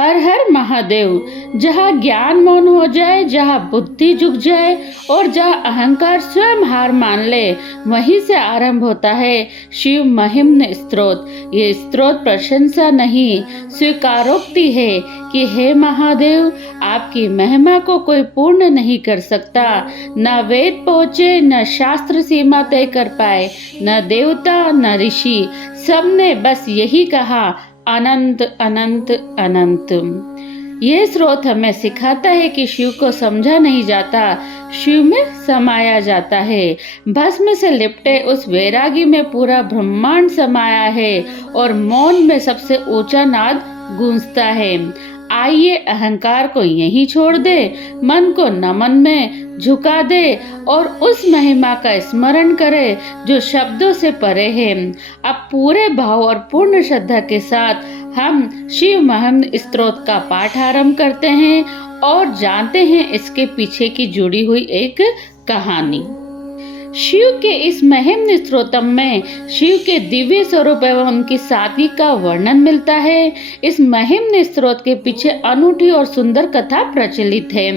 हर हर महादेव। जहाँ ज्ञान मौन हो जाए, जहाँ बुद्धि झुक जाए और जहाँ अहंकार स्वयं हार मान ले, वहीं से आरंभ होता है शिव महिम्न स्तोत्र। ये स्तोत्र प्रशंसा नहीं, स्वीकारोक्ति है कि हे महादेव, आपकी महिमा को कोई पूर्ण नहीं कर सकता। न वेद पहुँचे, न शास्त्र सीमा तय कर पाए, न देवता न ऋषि, सबने बस यही कहा, अनंत अनंत अनंत। ये स्रोत हमें सिखाता है कि शिव को समझा नहीं जाता, शिव में समाया जाता है। भस्म से लिपटे उस वैरागी में पूरा ब्रह्मांड समाया है और मौन में सबसे ऊंचा नाद गूंजता है। आइए अहंकार को यहीं छोड़ दे, मन को नमन में झुका दे और उस महिमा का स्मरण करे जो शब्दों से परे है। अब पूरे भाव और पूर्ण श्रद्धा के साथ हम शिव महिम्न स्तोत्र का पाठ आरंभ करते हैं और जानते हैं इसके पीछे की जुड़ी हुई एक कहानी। शिव के इस महिम्न स्तोत्रम में शिव के दिव्य स्वरूप एवं उनकी सात्विक का वर्णन मिलता है। इस महिम्न स्तोत्र के पीछे अनूठी और सुंदर कथा प्रचलित है।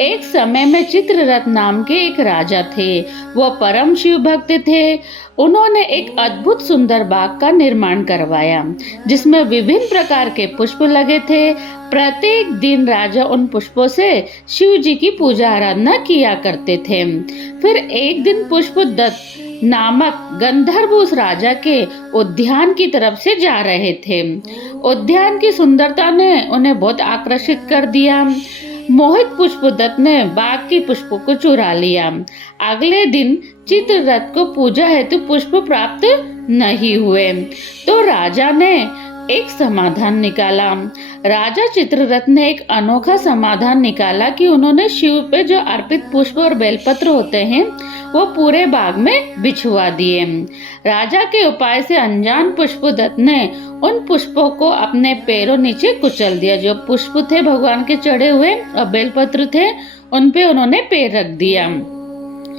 एक समय में चित्ररथ नाम के एक राजा थे। वो परम शिव भक्त थे। उन्होंने एक अद्भुत सुंदर बाग का निर्माण करवाया जिसमें विभिन्न प्रकार के पुष्प लगे थे। प्रत्येक दिन राजा उन पुष्पों से शिव जी की पूजा आराधना किया करते थे। फिर एक दिन पुष्पदत्त नामक गंधर्व उस राजा के उद्यान की तरफ से जा रहे थे। उद्यान की सुंदरता ने उन्हें बहुत आकर्षित कर दिया। मोहित पुष्पदत्त ने बाग की पुष्पों को चुरा लिया। अगले दिन चित्ररथ को पूजा हेतु पुष्प प्राप्त नहीं हुए तो राजा ने एक समाधान निकाला। राजा चित्ररथ ने एक अनोखा समाधान निकाला कि उन्होंने शिव पे जो अर्पित पुष्प और बेलपत्र होते हैं वो पूरे बाग में बिछवा दिए। राजा के उपाय से अनजान पुष्पदत्त ने उन पुष्पों को अपने पैरों नीचे कुचल दिया। जो पुष्प थे भगवान के चढ़े हुए और बेलपत्र थे उन पे उन्होंने पैर रख दिया।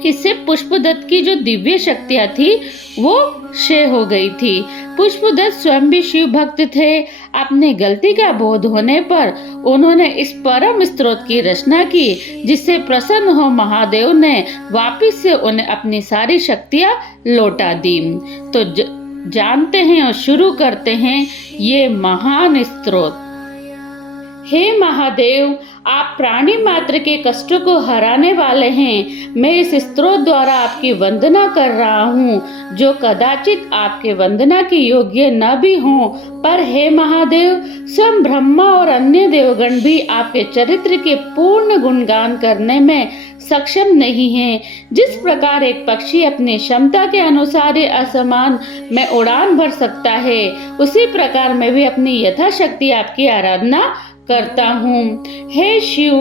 इससे पुष्पदत्त की जो दिव्य शक्तियां थी वो क्षय हो गई थी। पुष्पदत्त स्वयं भी शिव भक्त थे। अपनी गलती का बोध होने पर उन्होंने इस परम स्तोत्र की रचना की जिससे प्रसन्न हो महादेव ने वापिस से उन्हें अपनी सारी शक्तियां लौटा दी। तो जानते हैं और शुरू करते हैं ये महान स्तोत्र। हे महादेव, आप प्राणी मात्र के कष्टों को हराने वाले हैं। मैं इस स्तोत्र द्वारा आपकी वंदना कर रहा हूँ जो कदाचित आपके वंदना के योग्य न भी हों, पर हे महादेव, स्वयं ब्रह्मा और अन्य देवगण भी आपके चरित्र के पूर्ण गुणगान करने में सक्षम नहीं है। जिस प्रकार एक पक्षी अपनी क्षमता के अनुसार ही आसमान में उड़ान भर सकता है, उसी प्रकार मैं भी अपनी यथाशक्ति आपकी आराधना करता हूँ। हे शिव,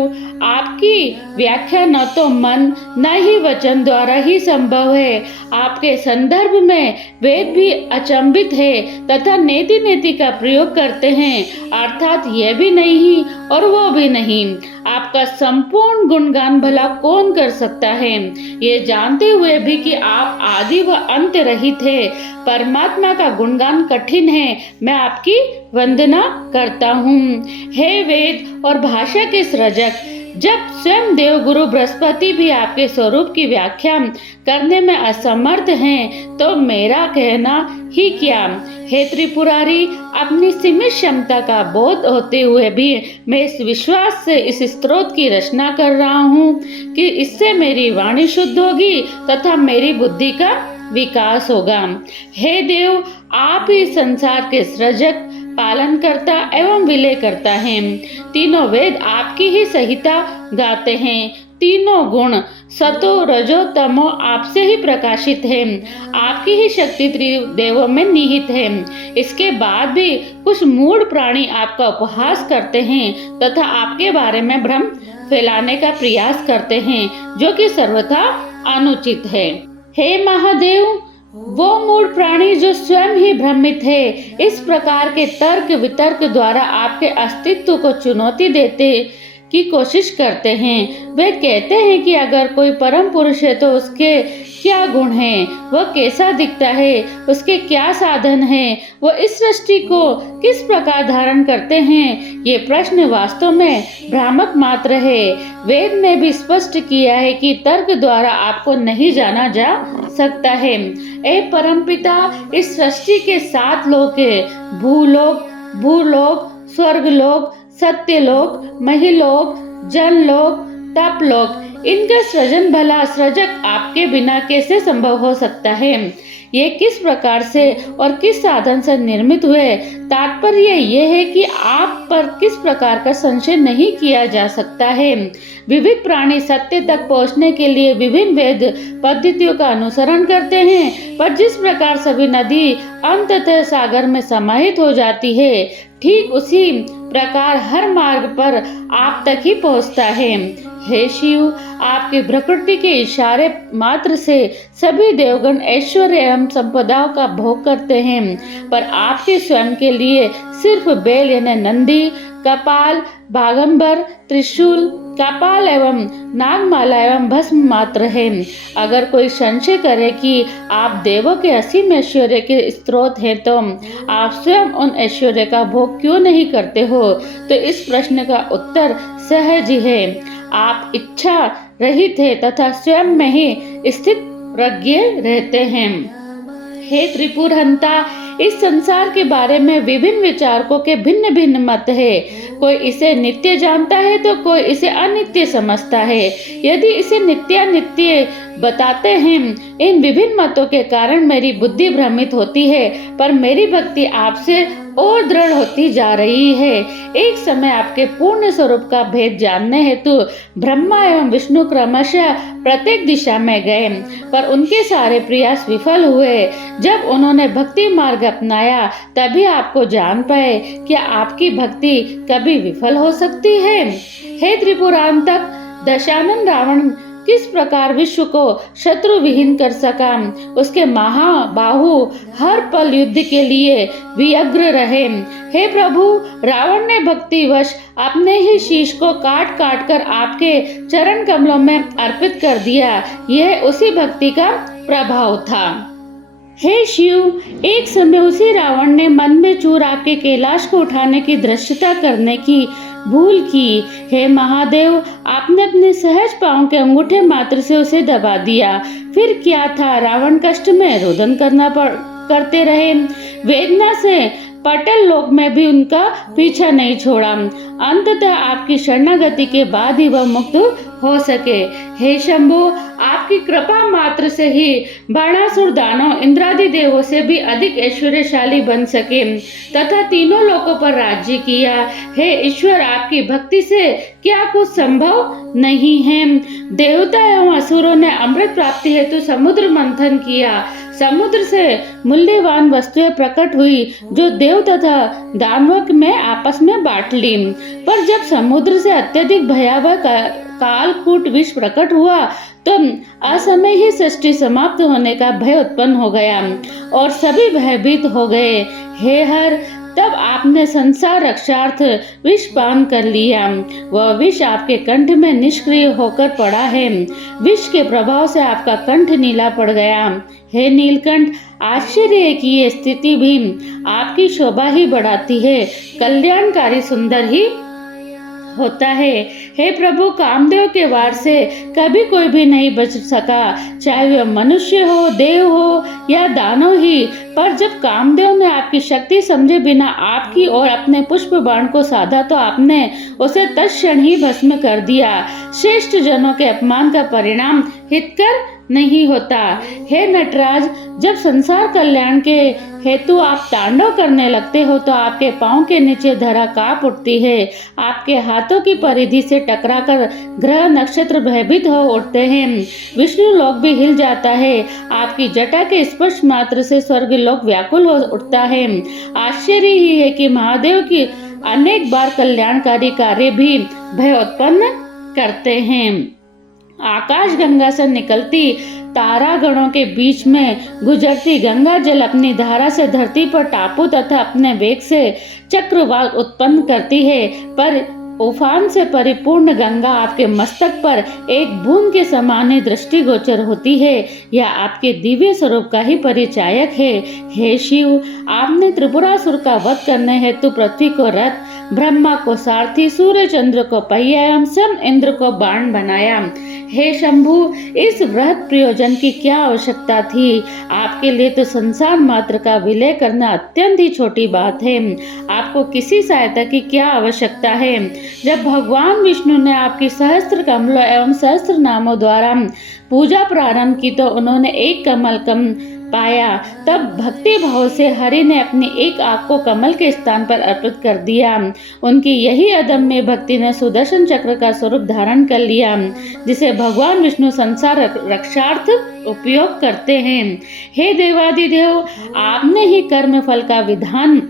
आपकी व्याख्या न तो मन न ही वचन द्वारा ही संभव है। आपके संदर्भ में वेद भी अचंभित है तथा नेति नेति का प्रयोग करते हैं, अर्थात यह भी नहीं और वो भी नहीं। आपका संपूर्ण गुणगान भला कौन कर सकता है, ये जानते हुए भी कि आप आदि व अंत रहित है। परमात्मा का गुणगान कठिन है, मैं आपकी वंदना करता हूँ। हे वेद और भाषा के सृजक, जब स्वयं देवगुरु बृहस्पति भी आपके स्वरूप की व्याख्या करने में असमर्थ हैं, तो मेरा कहना ही क्या। हे त्रिपुरारी, अपनी सीमित क्षमता का बोध होते हुए भी मैं इस विश्वास से इस स्तोत्र की रचना कर रहा हूँ कि इससे मेरी वाणी शुद्ध होगी तथा मेरी बुद्धि का विकास होगा। हे देव, आप ही संसार के सृजक, पालन करता एवं विलय करता है। तीनों वेद आपकी ही संहिता गाते हैं। तीनों गुण सतो रजो तमो आपसे ही प्रकाशित है। आपकी ही शक्ति त्रिदेवों में निहित है। इसके बाद भी कुछ मूढ़ प्राणी आपका उपहास करते हैं तथा आपके बारे में भ्रम फैलाने का प्रयास करते हैं, जो कि सर्वथा अनुचित है। हे महादेव, वो मूढ़ प्राणी जो स्वयं ही भ्रमित है, इस प्रकार के तर्क वितर्क द्वारा आपके अस्तित्व को चुनौती देते की कोशिश करते हैं। वे कहते हैं कि अगर कोई परम पुरुष है तो उसके क्या गुण हैं, वह कैसा दिखता है, उसके क्या साधन हैं, वो इस सृष्टि को किस प्रकार धारण करते हैं। ये प्रश्न वास्तव में भ्रामक मात्र है। वेद ने भी स्पष्ट किया है कि तर्क द्वारा आपको नहीं जाना जा सकता है। ए परमपिता, इस सृष्टि के 7 लोक है, भूलोक, भूलोक, स्वर्गलोक, सत्यलोक, महिलोक, जनलोक, तपलोक। इनका सृजन भला सृजक आपके बिना कैसे संभव हो सकता है? ये किस प्रकार से और किस साधन से निर्मित हुए? तात्पर्य ये है कि आप पर किस प्रकार का संशय नहीं किया जा सकता है। विविध प्राणी सत्य तक पहुंचने के लिए विभिन्न वेद पद्धतियों का अनुसरण करते हैं, पर जिस प्रकार सभी नदी अंततः सागर में समाहित हो जाती है, ठीक उसी प्रकार हर मार्ग पर आप तक ही पहुंचता है। हे शिव, आपकी प्रकृति के इशारे मात्र से सभी देवगण ऐश्वर्य एवं संपदाओं का भोग करते हैं, पर आपके स्वयं के लिए सिर्फ बेल यानी नंदी, कपाल, बागंबर, त्रिशूल, कपाल एवं नागमाला एवं भस्म मात्र है। अगर कोई संशय करे कि आप देवों के असीम ऐश्वर्य के स्रोत हैं, तो आप स्वयं उन ऐश्वर्य का भोग क्यों नहीं करते हो? तो इस प्रश्न का उत्तर सहज ही है। आप इच्छा रहित है तथा स्वयं में ही स्थित प्रज्ञ रहते हैं। हे त्रिपुरहंता, इस संसार के बारे में विभिन्न विचारकों के भिन्न भिन्न मत है। कोई इसे नित्य जानता है तो कोई इसे अनित्य समझता है। यदि इसे नित्यानित्य बताते हैं, इन विभिन्न मतों के कारण मेरी बुद्धि भ्रमित होती है, पर मेरी भक्ति आपसे और दृढ़ होती जा रही है। एक समय आपके पूर्ण स्वरूप का भेद जानने हेतु ब्रह्मा एवं विष्णु क्रमशः प्रत्येक दिशा में गए, पर उनके सारे प्रयास विफल हुए। जब उन्होंने भक्ति मार्ग अपनाया, तभी आपको जान पाए कि आपकी भक्ति कभी विफल हो सकती है। हे त्रिपुरांतक, दशानन रावण किस प्रकार विश्व को शत्रु विहीन कर सका, उसके महाबाहु हर पल युद्ध के लिए व्यग्र रहे। हे प्रभु, रावण ने भक्तिवश अपने ही शीश को काट काट कर आपके चरण कमलों में अर्पित कर दिया। यह उसी भक्ति का प्रभाव था। हे शिव, एक समय उसी रावण ने मन में चूर आपके कैलाश को उठाने की धृष्टता करने की भूल की। हे महादेव, आपने अपने सहज पांव के अंगूठे मात्र से उसे दबा दिया। फिर क्या था, रावण कष्ट में रोदन करते रहे। वेदना से पटल लोक में भी उनका पीछा नहीं छोड़ा। अंततः आपकी शरणागति के बाद ही वह मुक्त हो सके। हे शंभु, आपकी कृपा मात्र से ही बाणासुर दानव इंद्रादि देवों से भी अधिक ऐश्वर्यशाली बन सके तथा तीनों लोकों पर राज्य किया। हे ईश्वर, आपकी भक्ति से क्या कुछ संभव नहीं है? देवता एवं असुरों ने अमृत प्राप्ति हेतु समुद्र मंथन किया। समुद्र से मूल्यवान वस्तुएं प्रकट हुई, जो देव तथा दानव में आपस में बांट ली। पर जब समुद्र से अत्यधिक भयावह कालकूट विष प्रकट हुआ, तो असमय ही सृष्टि समाप्त होने का भय उत्पन्न हो गया और सभी भयभीत हो गए। हे हर, तब आपने संसार रक्षार्थ विष पान कर लिया। वह विष आपके कंठ में निष्क्रिय होकर पड़ा है। विष के प्रभाव से आपका कंठ नीला पड़ गया। हे नीलकंठ, आश्चर्य है कि ये स्थिति भी आपकी शोभा ही बढ़ाती है, कल्याणकारी सुंदर ही होता है। हे प्रभु, कामदेव के वार से कभी कोई भी नहीं बच सका, चाहे वह मनुष्य हो, देव हो या दानव ही। पर जब कामदेव ने आपकी शक्ति समझे बिना आपकी और अपने पुष्प बाण को साधा, तो आपने उसे तत्क्षण ही भस्म कर दिया। श्रेष्ठ जनों के अपमान का परिणाम हितकर नहीं होता। हे नटराज, जब संसार कल्याण के हेतु आप तांडव करने लगते हो, तो आपके पांव के नीचे धरा कांप उठती है। आपके हाथों की परिधि से टकराकर ग्रह नक्षत्र भयभीत हो उठते हैं। विष्णु लोक भी हिल जाता है। आपकी जटा के स्पर्श मात्र से स्वर्ग लोक व्याकुल हो उठता है। आश्चर्य ही है कि महादेव की अनेक बार कल्याणकारी कार्य भी भय उत्पन्न करते हैं। आकाश गंगा से निकलती तारागणों के बीच में गुजरती गंगा जल अपनी धारा से धरती पर टापू तथा अपने वेग से चक्रवात उत्पन्न करती है, पर उफान से परिपूर्ण गंगा आपके मस्तक पर एक बूंद के समान ही दृष्टिगोचर होती है। यह आपके दिव्य स्वरूप का ही परिचायक है। हे शिव, आपने त्रिपुरासुर का वध करने हेतु पृथ्वी को रथ, ब्रह्मा को सारथी, सूर्य चंद्र को पहिया एवं स्वयं इंद्र को बाण बनाया। हे शंभु, इस वृहत प्रयोजन की क्या आवश्यकता थी? आपके लिए तो संसार मात्र का विलय करना अत्यंत ही छोटी बात है। आपको किसी सहायता की क्या आवश्यकता है? जब भगवान विष्णु ने आपकी सहस्त्र कमलों एवं सहस्त्र नामों द्वारा पूजा प्रारंभ की तो उन्होंने एक कमल कम पाया। तब भक्ति भाव से हरि ने अपनी एक आंख को कमल के स्थान पर अर्पित कर दिया। उनकी यही अदम्य भक्ति ने सुदर्शन चक्र का स्वरूप धारण कर लिया, जिसे भगवान विष्णु संसार रक्षार्थ उपयोग करते हैं। हे देवादिदेव, आपने ही कर्म फल का विधान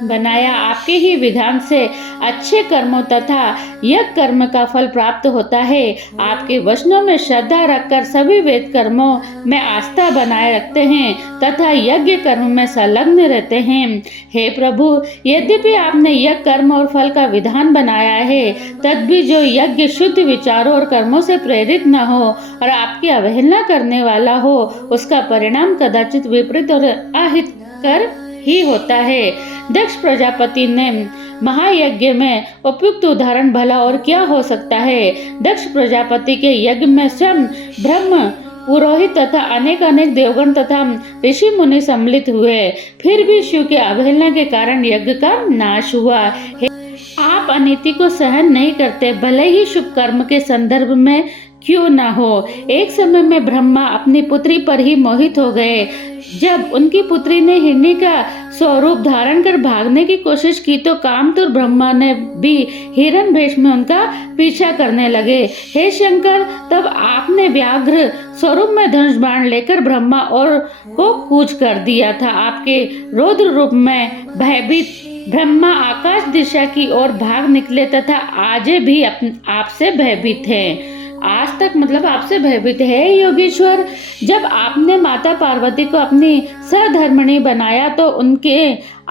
बनाया। आपके ही विधान से अच्छे कर्मों तथा यज्ञ कर्म का फल प्राप्त होता है। आपके वचनों में श्रद्धा रखकर सभी वेद कर्मों में आस्था बनाए रखते हैं तथा यज्ञ कर्म में संलग्न रहते हैं। हे प्रभु, यद्यपि आपने यज्ञ कर्म और फल का विधान बनाया है, तद्भी जो यज्ञ शुद्ध विचारों और कर्मों से प्रेरित न हो और आपकी अवहेलना करने वाला हो, उसका परिणाम कदाचित विपरीत और अहितकर ही होता है। दक्ष प्रजापति ने महायज्ञ में उपयुक्त उदाहरण भला और क्या हो सकता है। दक्ष प्रजापति के यज्ञ में स्वयं ब्रह्म, पुरोहित तथा अनेक देवगण तथा ऋषि मुनि सम्मिलित हुए, फिर भी शिव के अवहेलना के कारण यज्ञ का नाश हुआ। आप अनीति को सहन नहीं करते, भले ही शुभ कर्म के संदर्भ में क्यों न हो। एक समय में ब्रह्मा अपनी पुत्री पर ही मोहित हो गए। जब उनकी पुत्री ने हिरणी का स्वरूप धारण कर भागने की कोशिश की तो कामतुर ब्रह्मा ने भी हिरण भेष में उनका पीछा करने लगे। हे शंकर, तब आपने व्याघ्र स्वरूप में धनुष बाण लेकर ब्रह्मा और को कूच कर दिया था। आपके रौद्र रूप में भयभीत ब्रह्मा आकाश दिशा की ओर भाग निकले तथा आज भी आपसे भयभीत हैं। आज तक मतलब आपसे भयभीत है। योगेश्वर, जब आपने माता पार्वती को अपनी सहधर्मिणी बनाया तो उनके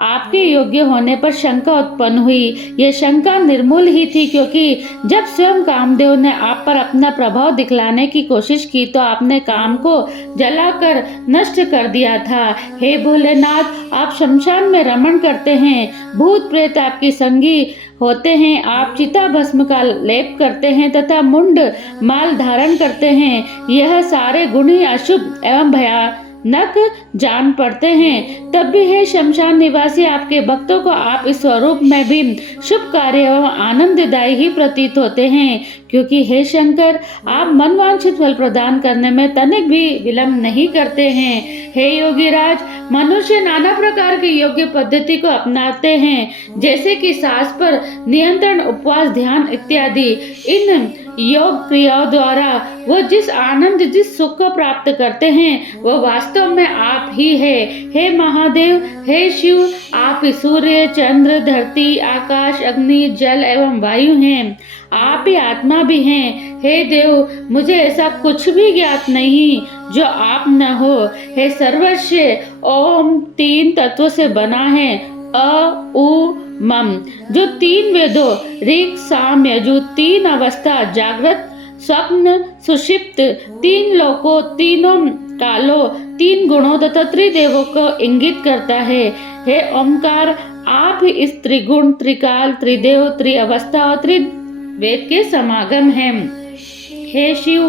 आपके योग्य होने पर शंका उत्पन्न हुई। यह शंका निर्मूल ही थी, क्योंकि जब स्वयं कामदेव ने आप पर अपना प्रभाव दिखलाने की कोशिश की तो आपने काम को जलाकर नष्ट कर दिया था। हे भोलेनाथ, आप शमशान में रमण करते हैं, भूत प्रेत आपकी संगी होते हैं, आप चिता भस्म का लेप करते हैं तथा मुंड माल धारण करते हैं। यह सारे गुण ही अशुभ एवं भयानक जान पड़ते हैं। तब भी हे शमशान निवासी, आपके भक्तों को आप इस स्वरूप में भी शुभ कार्य एवं आनंददायी ही प्रतीत होते हैं, क्योंकि हे शंकर, आप मनवांछित फल प्रदान करने में तनिक भी विलंब नहीं करते हैं। हे योगीराज, मनुष्य नाना प्रकार की योग्य पद्धति को अपनाते हैं, जैसे कि सांस पर नियंत्रण, उपवास, ध्यान इत्यादि। इन योग क्रियाओं द्वारा वो जिस आनंद, जिस सुख को प्राप्त करते हैं, वो वास्तव में आप ही है। हे महादेव, हे शिव, आप ही सूर्य, चंद्र, धरती, आकाश, अग्नि, जल एवं वायु हैं। आप ही आत्मा भी हैं। हे देव, मुझे ऐसा कुछ भी ज्ञात नहीं जो आप न हो। हे सर्वस्व, ओम 3 तत्वों से बना है, अ, उ, मम, जो 3 वेदों ऋग, साम, यजु, 3 अवस्था जागृत, स्वप्न, सुषिप्त, 3 लोकों, तीनों कालों, 3 गुणों तथा त्रिदेवों को इंगित करता है। हे ओमकार, आप ही इस त्रिगुण, त्रिकाल, त्रिदेव, त्रिअवस्था और त्रिवेद के समागम हैं। हे शिव,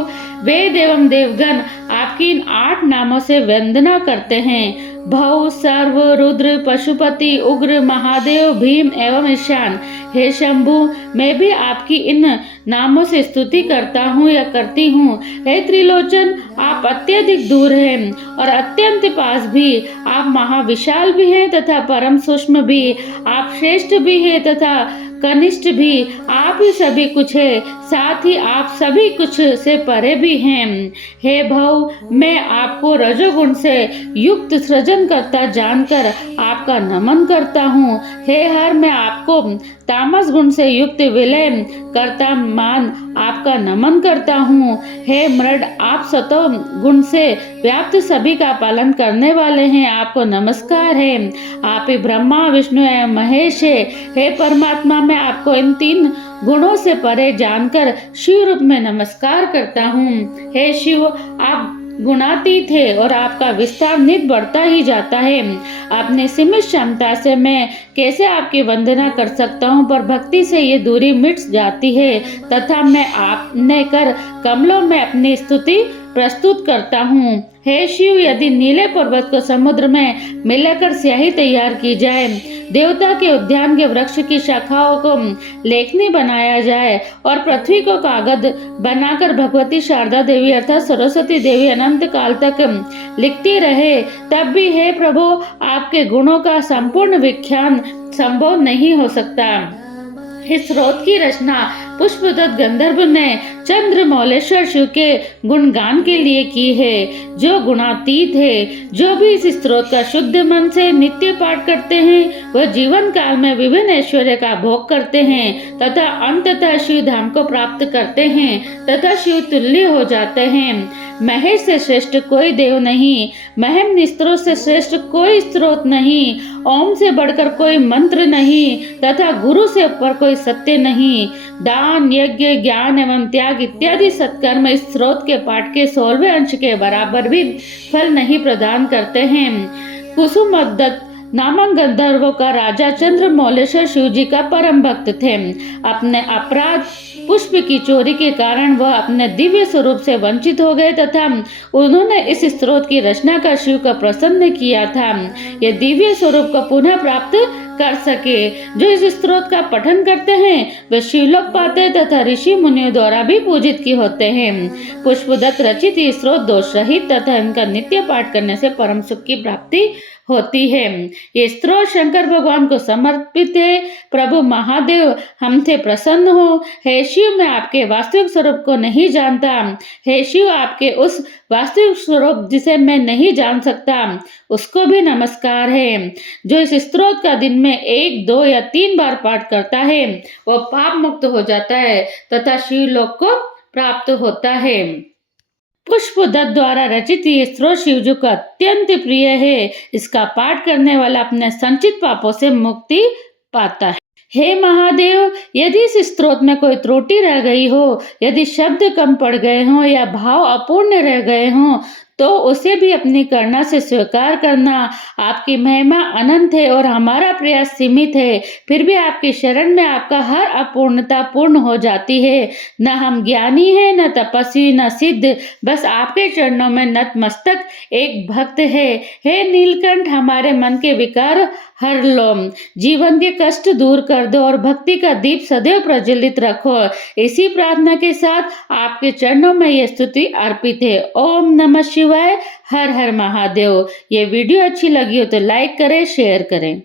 वेद एवं देवगण आपकी इन 8 नामों से वंदना करते हैं। भव, सर्व, रुद्र, पशुपति, उग्र, महादेव, भीम एवं ईशान। हे शंभु, मैं भी आपकी इन नामों से स्तुति करता हूँ या करती हूँ। हे त्रिलोचन, आप अत्यधिक दूर हैं और अत्यंत पास भी। आप महाविशाल भी हैं तथा परम सूक्ष्म भी। आप श्रेष्ठ भी हैं तथा कनिष्ठ भी। आप ही सभी कुछ है, साथ ही आप सभी कुछ से परे भी हैं। हे भव, मैं आपको रजोगुण से युक्त सृजन करता जानकर आपका नमन करता हूँ। हे हर, मैं आपको तामस गुण से युक्त विलय करता मान आपका नमन करता हूँ। हे मृड, आप सतो गुण से व्याप्त सभी का पालन करने वाले हैं, आपको नमस्कार है। आप ही ब्रह्मा विष्णु एवं महेश है। हे परमात्मा, मैं आपको इन 3 गुणों से परे जानकर शिव रूप में नमस्कार करता हूँ। हे शिव, आप गुणातीत है और आपका विस्तार नित बढ़ता ही जाता है। अपनी सीमित क्षमता से मैं कैसे आपकी वंदना कर सकता हूँ, पर भक्ति से ये दूरी मिट जाती है तथा मैं आपने कर कमलों में अपनी स्तुति प्रस्तुत करता हूँ। हे शिव, यदि नीले पर्वत को समुद्र में मिलाकर स्याही तैयार की जाए, देवता के उद्यान के वृक्ष की शाखाओं को लेखनी बनाया जाए और पृथ्वी को कागज बनाकर भगवती शारदा देवी अर्थात सरस्वती देवी अनंत काल तक लिखती रहे, तब भी हे प्रभु, आपके गुणों का संपूर्ण विख्यान संभव नहीं हो सकता। इस स्रोत की रचना पुष्पदत्त गंधर्व ने चंद्रमौलेश्वर शिव के गुणगान के लिए की है, जो गुणातीत है। जो भी इस स्रोत का शुद्ध मन से नित्य पाठ करते हैं, वह जीवन काल में विभिन्न ऐश्वर्य का भोग करते हैं तथा अंततः शिव धाम को प्राप्त करते हैं तथा शिव तुल्य हो जाते हैं। महेश से श्रेष्ठ कोई देव नहीं, महिम स्त्रोत से श्रेष्ठ कोई स्त्रोत नहीं, ओम से बढ़कर कोई मंत्र नहीं तथा गुरु से ऊपर कोई सत्य नहीं। दान, यज्ञ, ज्ञान एवं त्याग इत्यादि सत्कर्म इस स्रोत के पाठ के 16वें अंश के बराबर भी फल नहीं प्रदान करते हैं। कुसुमदत्त नामक गंधर्वों का राजा चंद्रमौलेश्वर शिव जी का परम भक्त थे। अपने अपराध पुष्प की चोरी के कारण वह अपने दिव्य स्वरूप से वंचित हो गए तथा उन्होंने इस स्रोत की रचना कर शिव को प्रसन्न किया था। ये दिव्य स्वरूप को पुनः प्राप्त कर सके। जो इस स्रोत का पठन करते हैं वे शिवलोक पाते तथा ऋषि मुनियों द्वारा भी पूजित की होते हैं। पुष्पदत्त रचित ये स्रोत दोष रहित तथा इनका नित्य पाठ करने से परम सुख की प्राप्ति होती है। ये स्त्रोत शंकर भगवान को समर्पित है। प्रभु महादेव, हमसे प्रसन्न हो। हे शिव, मैं आपके वास्तविक स्वरूप को नहीं जानता। हे शिव, आपके उस वास्तविक स्वरूप जिसे मैं नहीं जान सकता, उसको भी नमस्कार है। जो इस स्त्रोत का दिन में 1, 2 या 3 बार पाठ करता है, वह पाप मुक्त हो जाता है तथा शिवलोक को प्राप्त होता है। पुष्पदत्त द्वारा रचित ये स्त्रोत शिवजी को अत्यंत प्रिय है। इसका पाठ करने वाला अपने संचित पापों से मुक्ति पाता है। हे महादेव, यदि इस स्त्रोत में कोई त्रुटि रह गई हो, यदि शब्द कम पड़ गए हों या भाव अपूर्ण रह गए हों, तो उसे भी अपनी करुणा से स्वीकार करना। आपकी महिमा अनंत है और हमारा प्रयास सीमित है, फिर भी आपकी शरण में आपका हर अपूर्णता पूर्ण हो जाती है। न हम ज्ञानी हैं, न तपस्वी, न सिद्ध, बस आपके चरणों में नतमस्तक एक भक्त है। हे नीलकंठ, हमारे मन के विकार हर लो, जीवन के कष्ट दूर कर दो और भक्ति का दीप सदैव प्रज्वलित रखो। इसी प्रार्थना के साथ आपके चरणों में यह स्तुति अर्पित है। ओम नमः शिवाय। हर हर महादेव। ये वीडियो अच्छी लगी हो तो लाइक करें, शेयर करें।